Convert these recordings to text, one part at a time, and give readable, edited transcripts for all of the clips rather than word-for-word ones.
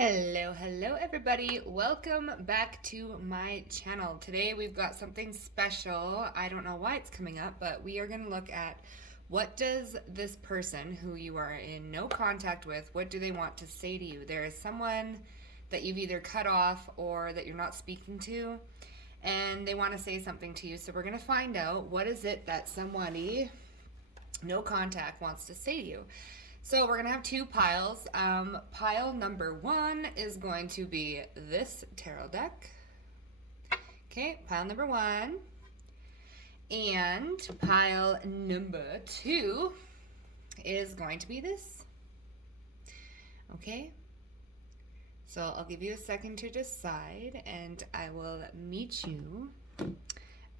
Hello everybody. Welcome back to my channel. Today we've got something special. I don't know why it's coming up, but we are going to look at what does this person who you are in no contact with, what do they want to say to you? There is someone that you've either cut off or that you're not speaking to, and they want to say something to you. So we're going to find out what is it that somebody no contact wants to say to you. So we're going to have two piles. Pile number one is going to be this tarot deck. Okay, pile number one. And pile number two is going to be this. Okay, so I'll give you a second to decide, and I will meet you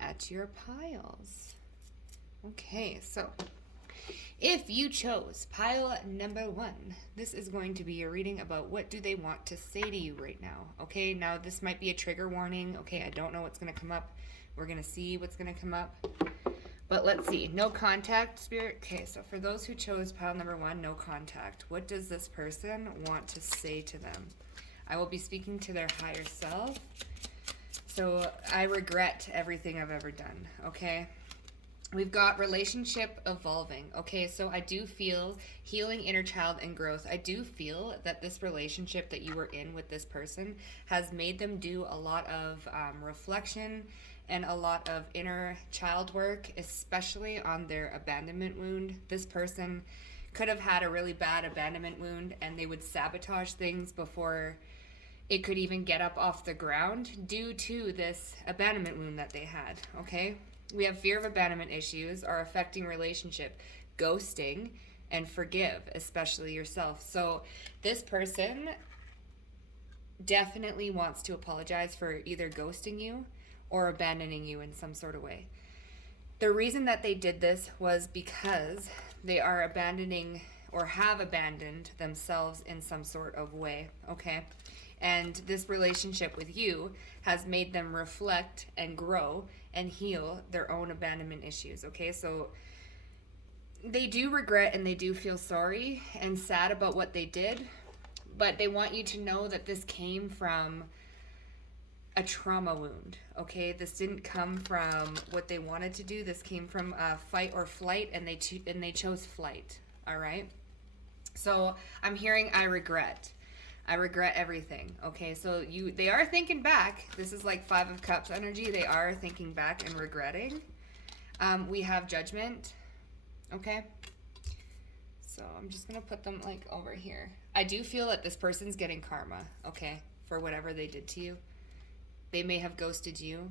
at your piles. Okay, so if you chose pile number one, this is going to be a reading about what do they want to say to you right now. Okay, now this might be a trigger warning. Okay, I don't know what's going to come up. We're going to see what's going to come up. But let's see. No contact, Spirit. Okay, so for those who chose pile number one, no contact, what does this person want to say to them? I will be speaking to their higher self. So I regret everything I've ever done, okay? We've got relationship evolving. Okay, so I do feel healing inner child and growth. I do feel that this relationship that you were in with this person has made them do a lot of reflection and a lot of inner child work, especially on their abandonment wound. This person could have had a really bad abandonment wound, and they would sabotage things before it could even get up off the ground due to this abandonment wound that they had, okay? We have fear of abandonment issues are affecting relationship, ghosting, and forgive, especially yourself. So this person definitely wants to apologize for either ghosting you or abandoning you in some sort of way. The reason that they did this was because they are abandoning or have abandoned themselves in some sort of way, okay? And this relationship with you has made them reflect and grow and heal their own abandonment issues, okay? So they do regret and they do feel sorry and sad about what they did, but they want you to know that this came from a trauma wound, okay? This didn't come from what they wanted to do. This came from fight or flight, and they chose flight, all right? So I'm hearing I regret everything. Okay, so they are thinking back. This is like Five of Cups energy. They are thinking back and regretting. We have judgment. Okay, so I'm just gonna put them like over here. I do feel that this person's getting karma, okay, for whatever they did to you. They may have ghosted you,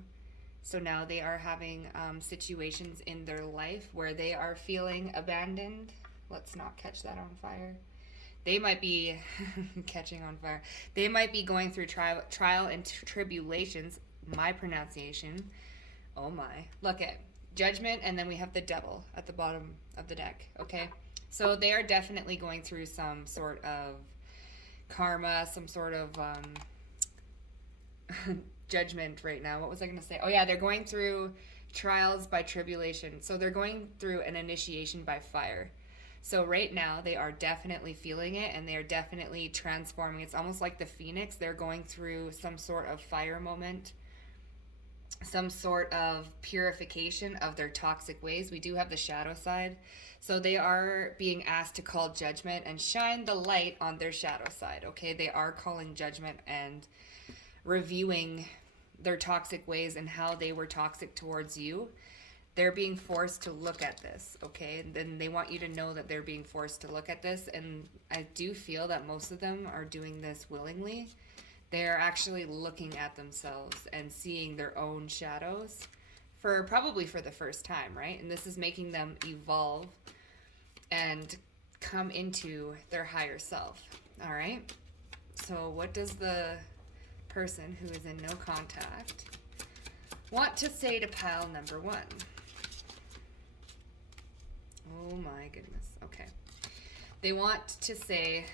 so now they are having situations in their life where they are feeling abandoned. Let's not catch that on fire. They might be catching on fire. They might be going through trial and tribulations. My pronunciation. Oh my. Look at judgment, and then we have the devil at the bottom of the deck. Okay? So they are definitely going through some sort of karma, some sort of judgment right now. What was I going to say? Oh yeah, they're going through trials by tribulation. So they're going through an initiation by fire. So right now they are definitely feeling it, and they are definitely transforming. It's almost like the phoenix. They're going through some sort of fire moment, some sort of purification of their toxic ways. We do have the shadow side. So they are being asked to call judgment and shine the light on their shadow side. Okay, they are calling judgment and reviewing their toxic ways and how they were toxic towards you. They're being forced to look at this, okay? And then they want you to know that they're being forced to look at this, and I do feel that most of them are doing this willingly. They're actually looking at themselves and seeing their own shadows probably for the first time, right? And this is making them evolve and come into their higher self, all right? So what does the person who is in no contact want to say to pile number one? Oh my goodness. Okay. They want to say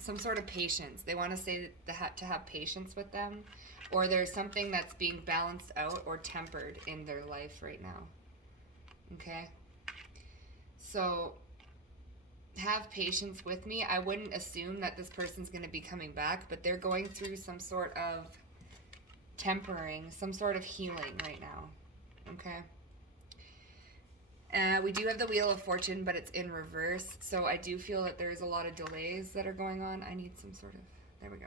some sort of patience. They want to say to have patience with them, or there's something that's being balanced out or tempered in their life right now. Okay? So have patience with me. I wouldn't assume that this person's going to be coming back, but they're going through some sort of tempering, some sort of healing right now. Okay. We do have the Wheel of Fortune, but it's in reverse. So I do feel that there's a lot of delays that are going on. I need some sort of, there we go.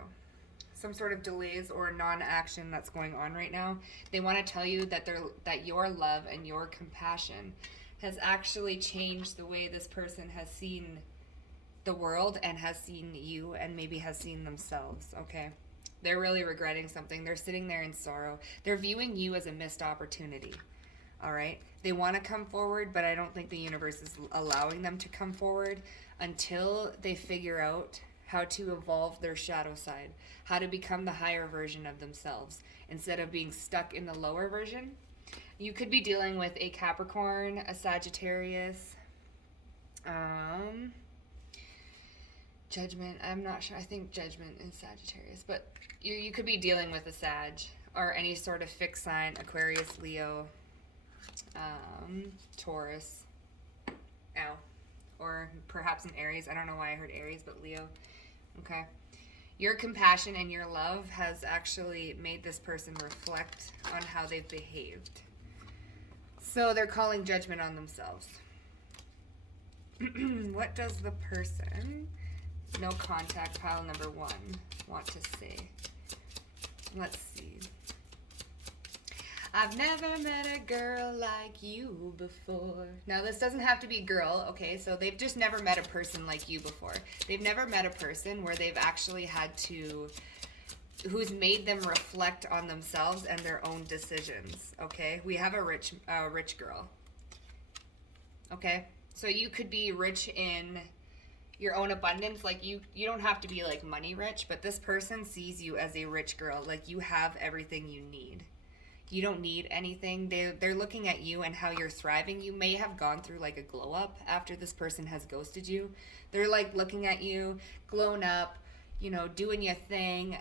Some sort of delays or non-action that's going on right now. They want to tell you that that your love and your compassion has actually changed the way this person has seen the world and has seen you and maybe has seen themselves, okay? They're really regretting something. They're sitting there in sorrow. They're viewing you as a missed opportunity, all right? They want to come forward, but I don't think the universe is allowing them to come forward until they figure out how to evolve their shadow side, how to become the higher version of themselves instead of being stuck in the lower version. You could be dealing with a Capricorn, a Sagittarius, Judgment. I'm not sure. I think Judgment is Sagittarius, but you could be dealing with a Sag or any sort of fixed sign, Aquarius, Leo, Taurus, or perhaps an Aries. I don't know why I heard Aries, but Leo. Okay. Your compassion and your love has actually made this person reflect on how they've behaved. So they're calling judgment on themselves. What does the person, no contact, pile number 1, want to say? Let's see. I've never met a girl like you before. Now, this doesn't have to be girl, okay? So they've just never met a person like you before. They've never met a person where they've actually had to, who's made them reflect on themselves and their own decisions, okay? We have a rich girl, okay? So you could be rich in your own abundance. Like you don't have to be like money rich, but this person sees you as a rich girl. Like you have everything you need. You don't need anything. They're looking at you and how you're thriving. You may have gone through like a glow up after this person has ghosted you. They're like looking at you, glowing up, doing your thing,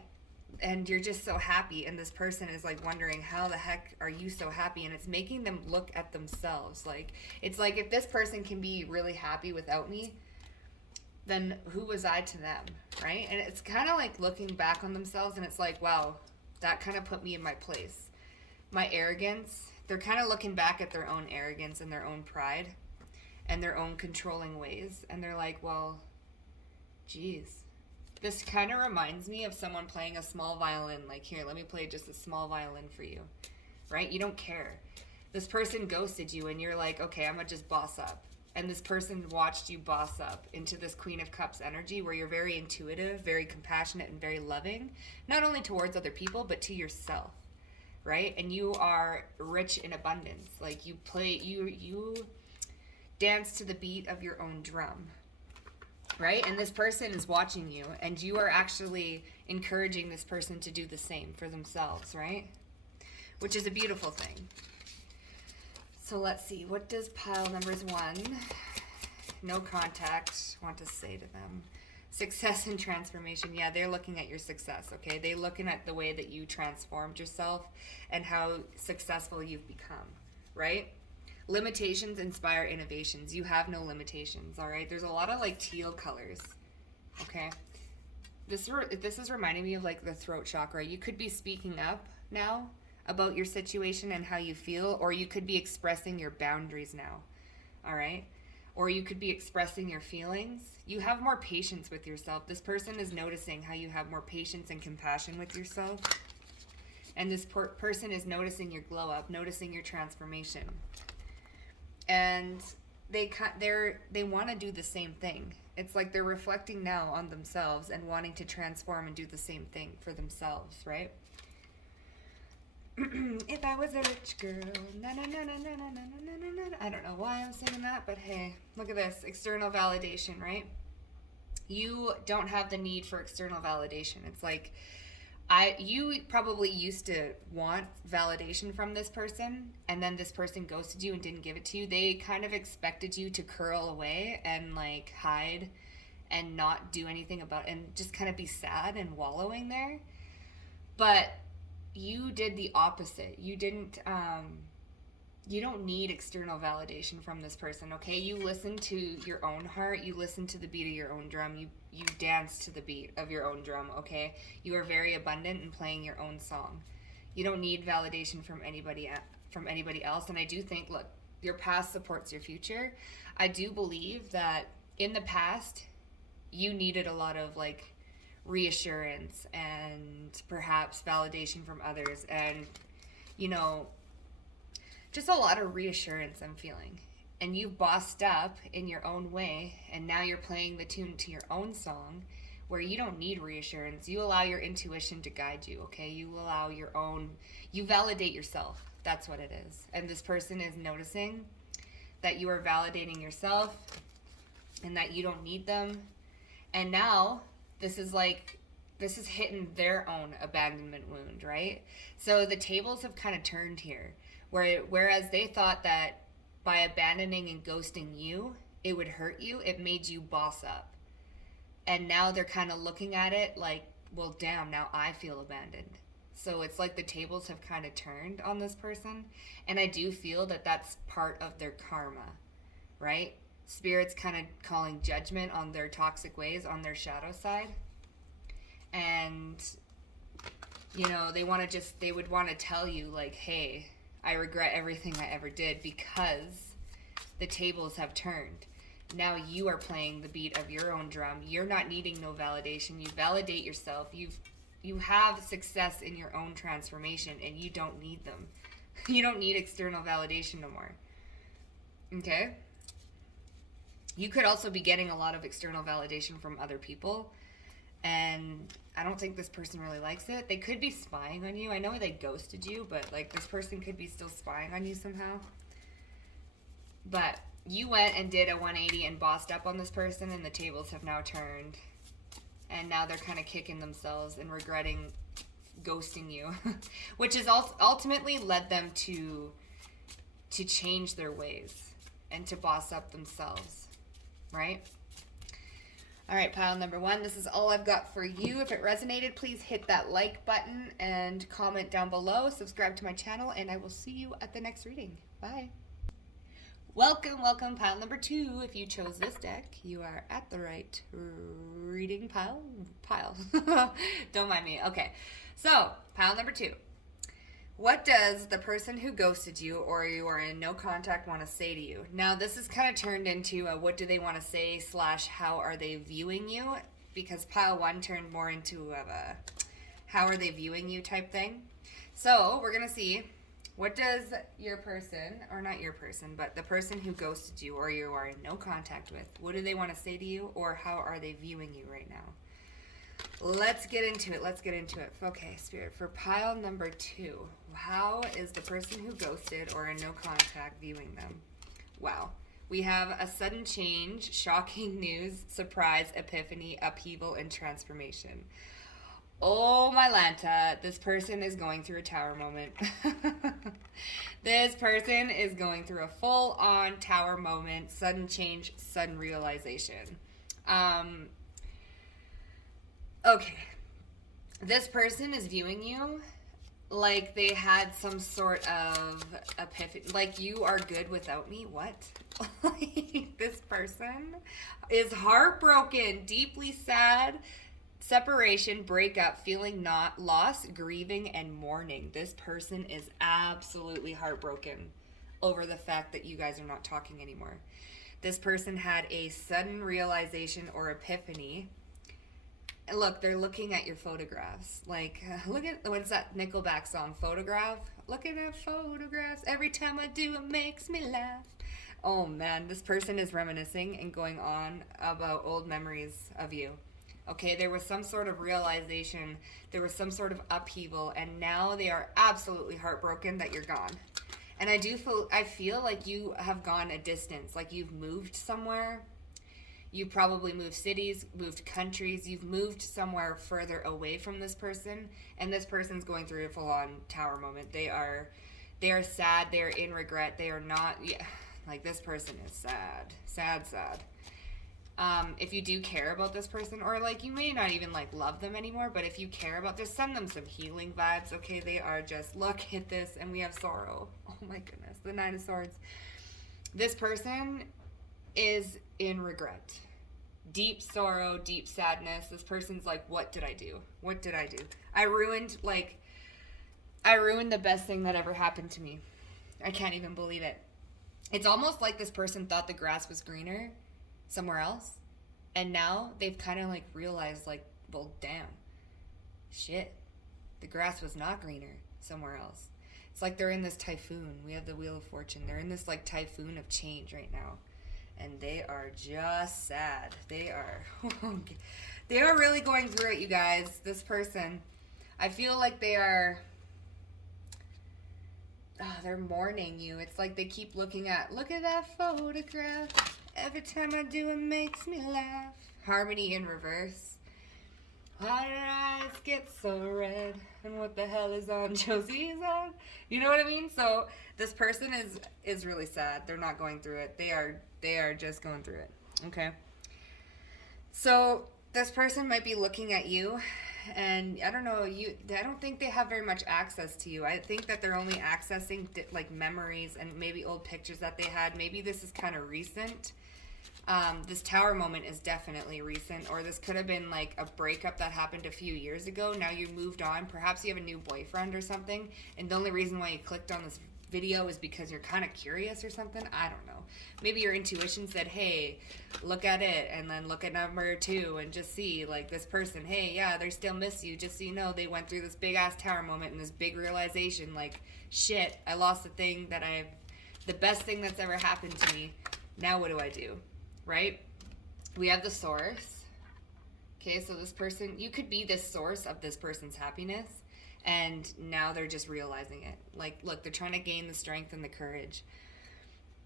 and you're just so happy. And this person is like wondering, how the heck are you so happy? And it's making them look at themselves. Like, it's like, if this person can be really happy without me, then who was I to them, right? And it's kind of like looking back on themselves, and it's like, wow, that kind of put me in my place. My arrogance, they're kind of looking back at their own arrogance and their own pride and their own controlling ways. And they're like, well, geez. This kind of reminds me of someone playing a small violin. Like, here, let me play just a small violin for you, right? You don't care. This person ghosted you and you're like, okay, I'm going to just boss up. And this person watched you boss up into this Queen of Cups energy where you're very intuitive, very compassionate, and very loving, not only towards other people, but to yourself. Right? And you are rich in abundance. Like you dance to the beat of your own drum. Right? And this person is watching you, and you are actually encouraging this person to do the same for themselves, right? Which is a beautiful thing. So let's see. What does pile numbers 1, no contact, want to say to them? Success and transformation. Yeah, they're looking at your success, okay? They're looking at the way that you transformed yourself and how successful you've become, right? Limitations inspire innovations. You have no limitations, all right? There's a lot of like teal colors, okay? This is reminding me of like the throat chakra. You could be speaking up now about your situation and how you feel, or you could be expressing your boundaries now, all right? Or you could be expressing your feelings. You have more patience with yourself. This person is noticing how you have more patience and compassion with yourself. And this person is noticing your glow up, noticing your transformation. And they want to do the same thing. It's like they're reflecting now on themselves and wanting to transform and do the same thing for themselves, right? If I was a rich girl, na na na na na na na na na na. I don't know why I'm singing that, but hey, look at this. External validation, right? You don't have the need for external validation. It's like, you probably used to want validation from this person, and then this person ghosted you and didn't give it to you. They kind of expected you to curl away and like hide and not do anything about it and just kind of be sad and wallowing there. But you did the opposite. You didn't you don't need external validation from this person, okay? You listen to your own heart. You listen to the beat of your own drum. You dance to the beat of your own drum, okay? You are very abundant in playing your own song. You don't need validation from anybody else. And I do think, look, your past supports your future. I do believe that in the past, you needed a lot of like reassurance and perhaps validation from others, and just a lot of reassurance I'm feeling. And you've bossed up in your own way, and now you're playing the tune to your own song where you don't need reassurance. You allow your intuition to guide you, okay? You validate yourself. That's what it is. And this person is noticing that you are validating yourself and that you don't need them. And now this is hitting their own abandonment wound, right? So the tables have kind of turned here. Whereas they thought that by abandoning and ghosting you, it would hurt you, it made you boss up. And now they're kind of looking at it like, well, damn, now I feel abandoned. So it's like the tables have kind of turned on this person. And I do feel that that's part of their karma, right? Spirit's kind of calling judgment on their toxic ways, on their shadow side. And, they would want to tell you like, hey, I regret everything I ever did because the tables have turned. Now you are playing the beat of your own drum. You're not needing no validation. You validate yourself. You have success in your own transformation, and you don't need them. You don't need external validation no more. Okay? You could also be getting a lot of external validation from other people, and I don't think this person really likes it. They could be spying on you. I know they ghosted you, but like this person could be still spying on you somehow. But you went and did a 180 and bossed up on this person, and the tables have now turned. And now they're kind of kicking themselves and regretting ghosting you, which has ultimately led them to change their ways and to boss up themselves, right? All right, pile number 1, this is all I've got for you. If it resonated, please hit that like button and comment down below. Subscribe to my channel, and I will see you at the next reading. Bye. Welcome, pile number 2. If you chose this deck, you are at the right reading pile. Don't mind me. Okay, so pile number 2. What does the person who ghosted you or you are in no contact want to say to you? Now, this is kind of turned into a what do they want to say / how are they viewing you? Because pile 1 turned more into a how are they viewing you type thing. So we're going to see, what does your person, or not your person, but the person who ghosted you or you are in no contact with, what do they want to say to you, or how are they viewing you right now? Let's get into it. Okay, Spirit, for pile number 2, how is the person who ghosted or in no contact viewing them? Wow. We have a sudden change, shocking news, surprise, epiphany, upheaval, and transformation. Oh, my Lanta, this person is going through a tower moment. This person is going through a full-on tower moment, sudden change, sudden realization. Okay, this person is viewing you like they had some sort of epiphany, like you are good without me. What? Like, this person is heartbroken, deeply sad, separation, breakup, feeling not loss, grieving, and mourning. This person is absolutely heartbroken over the fact that you guys are not talking anymore. This person had a sudden realization or epiphany. And look, they're looking at your photographs. Like, look at, what's that Nickelback song, Photograph? Looking at photographs. Every time I do, it makes me laugh. Oh, man, this person is reminiscing and going on about old memories of you. Okay, there was some sort of realization. There was some sort of upheaval. And now they are absolutely heartbroken that you're gone. And I feel like you have gone a distance. Like you've moved somewhere. You probably moved cities, moved countries. You've moved somewhere further away from this person, and this person's going through a full-on tower moment. They are sad. They are in regret. They are not. Yeah, like this person is sad. If you do care about this person, or like you may not even like love them anymore, but if you care about, just send them some healing vibes. Okay, they are just, look at this, and we have sorrow. Oh my goodness, the Nine of Swords. This person is in regret. Deep sorrow, deep sadness. This person's like, what did I do? What did I do? I ruined the best thing that ever happened to me. I can't even believe it. It's almost like this person thought the grass was greener somewhere else. And now they've kind of like realized like, well, damn. Shit. The grass was not greener somewhere else. It's like they're in this typhoon. We have the Wheel of Fortune. They're in this like typhoon of change right now. And they are just sad. They are really going through it, you guys. This person. I feel like they're mourning you. It's like they keep look at that photograph. Every time I do, it makes me laugh. Harmony in reverse. Why did eyes get so red? And what the hell is on Josie's head? You know what I mean? So this person is really sad. They're not going through it. They are just going through it. Okay? So this person might be looking at you, and I don't know, I don't think they have very much access to you. I think that they're only accessing like memories and maybe old pictures that they had. Maybe this is kind of recent. This tower moment is definitely recent, or this could have been like a breakup that happened a few years ago. Now you moved on. Perhaps you have a new boyfriend or something, and the only reason why you clicked on this video is because you're kind of curious or something. I don't know. Maybe your intuition said, hey, look at it, and then look at number 2 and just see, like, this person, hey, yeah, they still miss you. Just so you know, they went through this big-ass tower moment and this big realization, like, shit, I lost the best thing that's ever happened to me. Now what do I do? Right? We have the source. Okay, so this person, you could be the source of this person's happiness, and now they're just realizing it. Like, look, they're trying to gain the strength and the courage.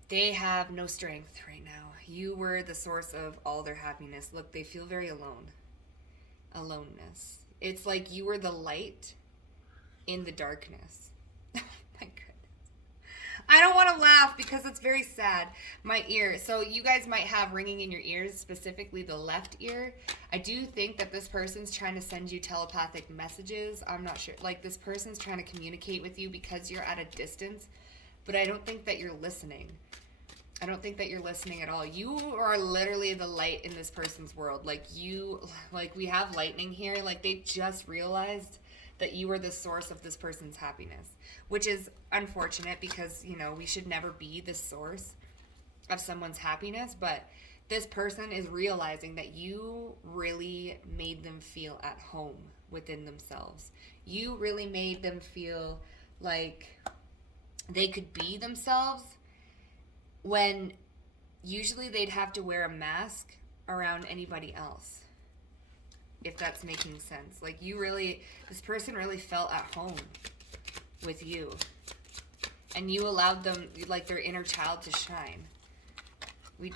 They have no strength right now. You were the source of all their happiness. Look, they feel very alone. Aloneness. It's like you were the light in the darkness. Oh my goodness. I don't want to laugh because it's very sad. My ear. So you guys might have ringing in your ears, specifically the left ear. I do think that this person's trying to send you telepathic messages. I'm not sure. Like, this person's trying to communicate with you because you're at a distance. But I don't think that you're listening. I don't think that you're listening at all. You are literally the light in this person's world. Like, we have lightning here. Like, they just realized that you are the source of this person's happiness, which is unfortunate because, you know, we should never be the source of someone's happiness. But this person is realizing that you really made them feel at home within themselves. You really made them feel like they could be themselves when usually they'd have to wear a mask around anybody else, if that's making sense. Like, this person really felt at home with you, and you allowed them, like, their inner child to shine.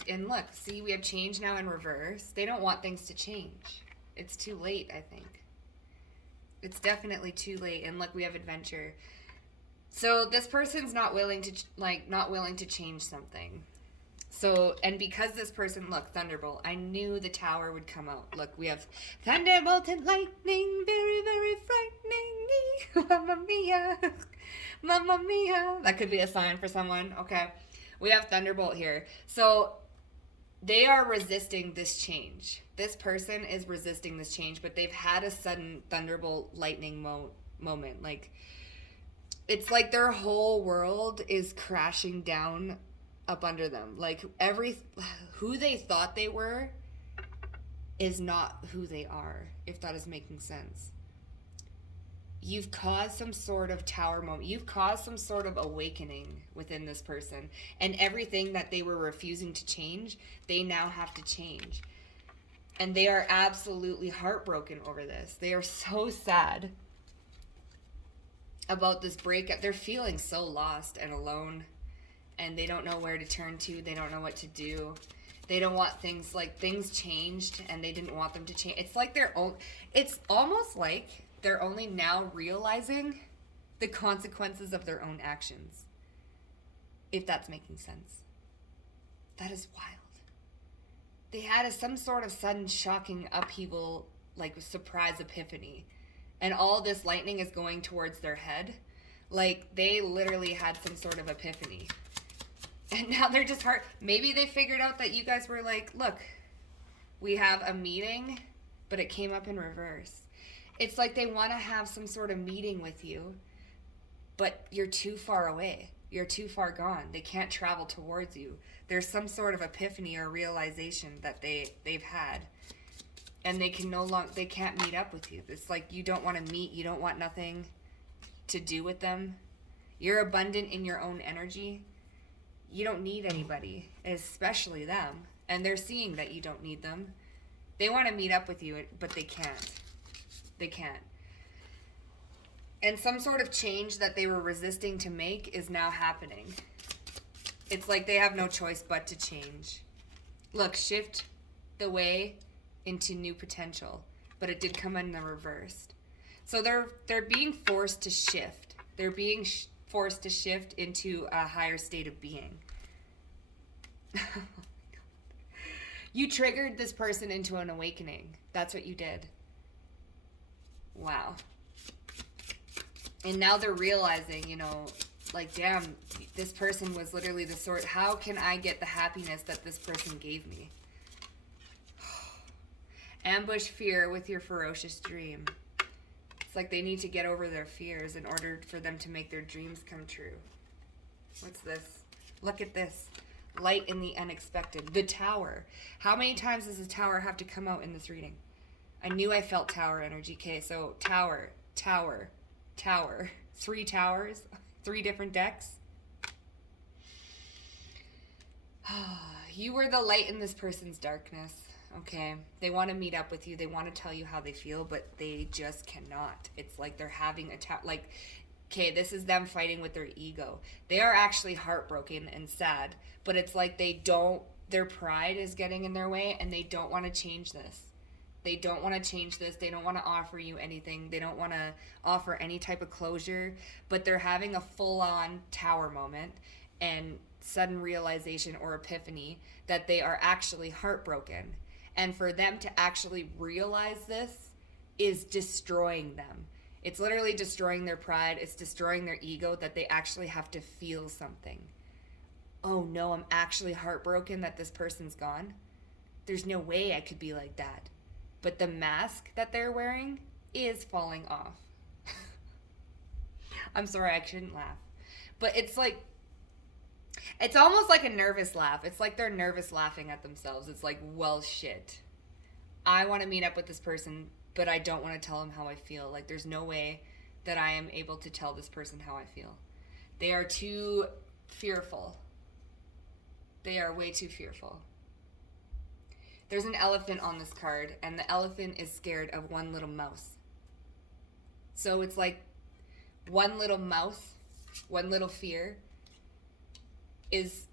And look, see, we have change now in reverse. They don't want things to change. It's too late, I think. It's definitely too late. And look, we have adventure. So this person's not willing to change something. So, and because this person, look, Thunderbolt, I knew the tower would come out. Look, we have Thunderbolt and lightning, very, very frightening. Mamma mia, mamma mia. That could be a sign for someone. Okay, we have Thunderbolt here. So they are resisting this change. This person is resisting this change, but they've had a sudden Thunderbolt lightning moment. Like, it's like their whole world is crashing down up under them. Like, who they thought they were is not who they are, if that is making sense. You've caused some sort of tower moment. You've caused some sort of awakening within this person. And everything that they were refusing to change, they now have to change. And they are absolutely heartbroken over this. They are so sad about this breakup. They're feeling so lost and alone, and they don't know where to turn to. They don't know what to do. They don't want things changed, and they didn't want them to change. It's like it's almost like they're only now realizing the consequences of their own actions, if that's making sense. That is wild. They had some sort of sudden shocking upheaval, like surprise epiphany. And all this lightning is going towards their head. Like, they literally had some sort of epiphany. And now they're just hard. Maybe they figured out that you guys were like, look, we have a meeting, but it came up in reverse. It's like they want to have some sort of meeting with you, but you're too far away. You're too far gone. They can't travel towards you. There's some sort of epiphany or realization that they've had. And they can't meet up with you. It's like you don't want to meet, you don't want nothing to do with them. You're abundant in your own energy. You don't need anybody, especially them. And they're seeing that you don't need them. They want to meet up with you, but they can't. They can't. And some sort of change that they were resisting to make is now happening. It's like they have no choice but to change. Look, shift the way into new potential, but it did come in the reverse. So they're being forced to shift. They're being forced to shift into a higher state of being. You triggered this person into an awakening. That's what you did. Wow. And now they're realizing, you know, like, damn, this person was literally the sort, how can I get the happiness that this person gave me? Ambush fear with your ferocious dream. It's like they need to get over their fears in order for them to make their dreams come true. What's this? Look at this. Light in the unexpected. The tower. How many times does the tower have to come out in this reading? I knew I felt tower energy. Okay, so tower, tower, tower. 3 towers, 3 different decks. You were the light in this person's darkness. Okay, they want to meet up with you. They want to tell you how they feel, but they just cannot. It's like they're having okay, this is them fighting with their ego. They are actually heartbroken and sad, but it's like their pride is getting in their way, and they don't want to change this. They don't want to change this. They don't want to offer you anything. They don't want to offer any type of closure, but they're having a full-on tower moment and sudden realization or epiphany that they are actually heartbroken. And for them to actually realize this is destroying them. It's literally destroying their pride. It's destroying their ego that they actually have to feel something. Oh no, I'm actually heartbroken that this person's gone. There's no way I could be like that. But the mask that they're wearing is falling off. I'm sorry, I shouldn't laugh. But it's like, it's almost like a nervous laugh. It's like they're nervous laughing at themselves. It's like, well, shit. I want to meet up with this person, but I don't want to tell them how I feel. Like, there's no way that I am able to tell this person how I feel. They are too fearful. They are way too fearful. There's an elephant on this card, and the elephant is scared of one little mouse. So it's like one little mouse, one little fear is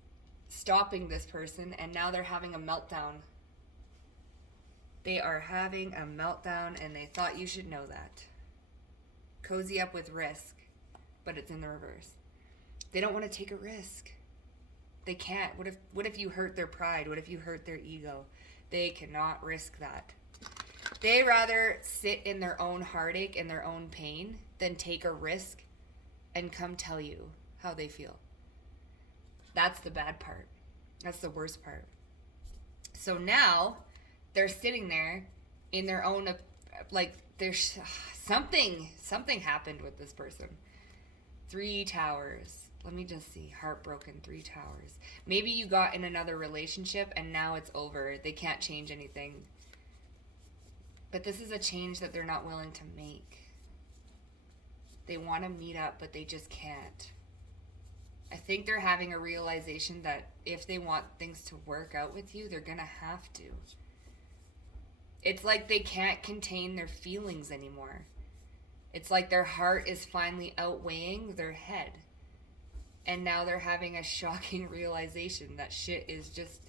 stopping this person, and now they're having a meltdown. They are having a meltdown, and they thought you should know that. Cozy up with risk, but it's in the reverse. They don't want to take a risk. They can't. What if you hurt their pride? What if you hurt their ego? They cannot risk that. They rather sit in their own heartache and their own pain than take a risk and come tell you how they feel. That's the bad part. That's the worst part. So now they're sitting there in their own, like, there's something happened with this person. 3 towers. Let me just see. Heartbroken, 3 towers. Maybe you got in another relationship and now it's over. They can't change anything. But this is a change that they're not willing to make. They want to meet up, but they just can't. I think they're having a realization that if they want things to work out with you, they're going to have to. It's like they can't contain their feelings anymore. It's like their heart is finally outweighing their head. And now they're having a shocking realization that shit is just...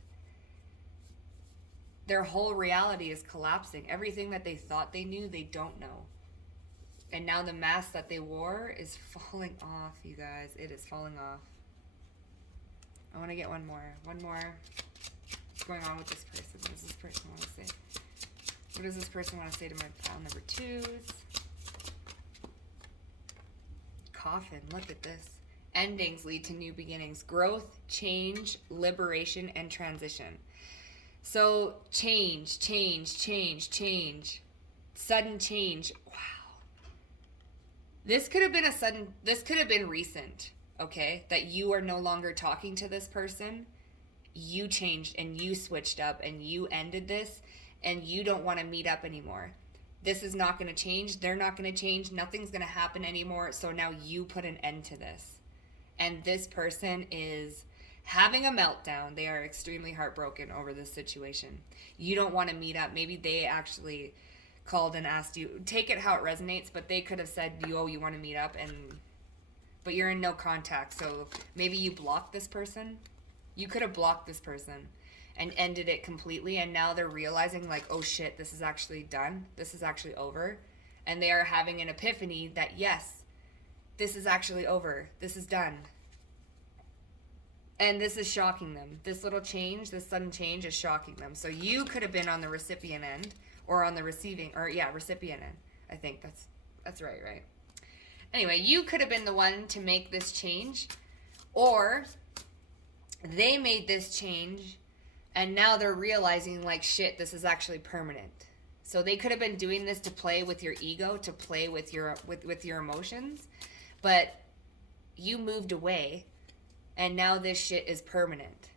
Their whole reality is collapsing. Everything that they thought they knew, they don't know. And now the mask that they wore is falling off, you guys. It is falling off. I want to get one more. One more. What's going on with this person? What does this person want to say? What does this person want to say to my pile number 2s? coffin. Look at this. Endings lead to new beginnings. Growth, change, liberation, and transition. So change. Sudden change. Wow. This could have been recent, okay? That you are no longer talking to this person. You changed and you switched up and you ended this and you don't want to meet up anymore. This is not going to change. They're not going to change. Nothing's going to happen anymore. So now you put an end to this. And this person is having a meltdown. They are extremely heartbroken over this situation. You don't want to meet up. Maybe they actually called and asked you. Take it how it resonates, but they could have said, you want to meet up, but you're in no contact. So maybe you blocked this person. You could have blocked this person and ended it completely, and now they're realizing, like, oh shit, this is actually done. This is actually over. And they are having an epiphany that, yes, this is actually over. This is done. And this is shocking them. This little change, this sudden change is shocking them. So you could have been on the recipient end, or on the recipient end. I think that's right? Anyway, you could have been the one to make this change, or they made this change and now they're realizing, like, shit, this is actually permanent. So they could have been doing this to play with your ego, to play with your emotions, but you moved away and now this shit is permanent.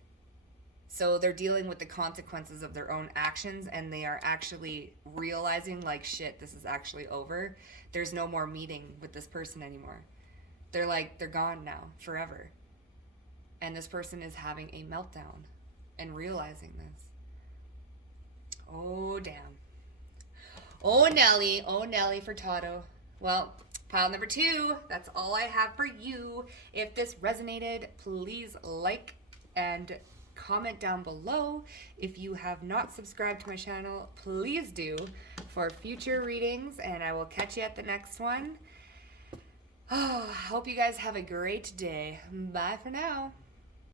So they're dealing with the consequences of their own actions, and they are actually realizing, like, shit, this is actually over. There's no more meeting with this person anymore. They're gone now, forever. And this person is having a meltdown and realizing this. Oh, damn. Oh, Nelly for Toto. Well, pile number 2, that's all I have for you. If this resonated, please like and comment down below. If you have not subscribed to my channel, please do for future readings, and I will catch you at the next one. Oh, hope you guys have a great day. Bye for now.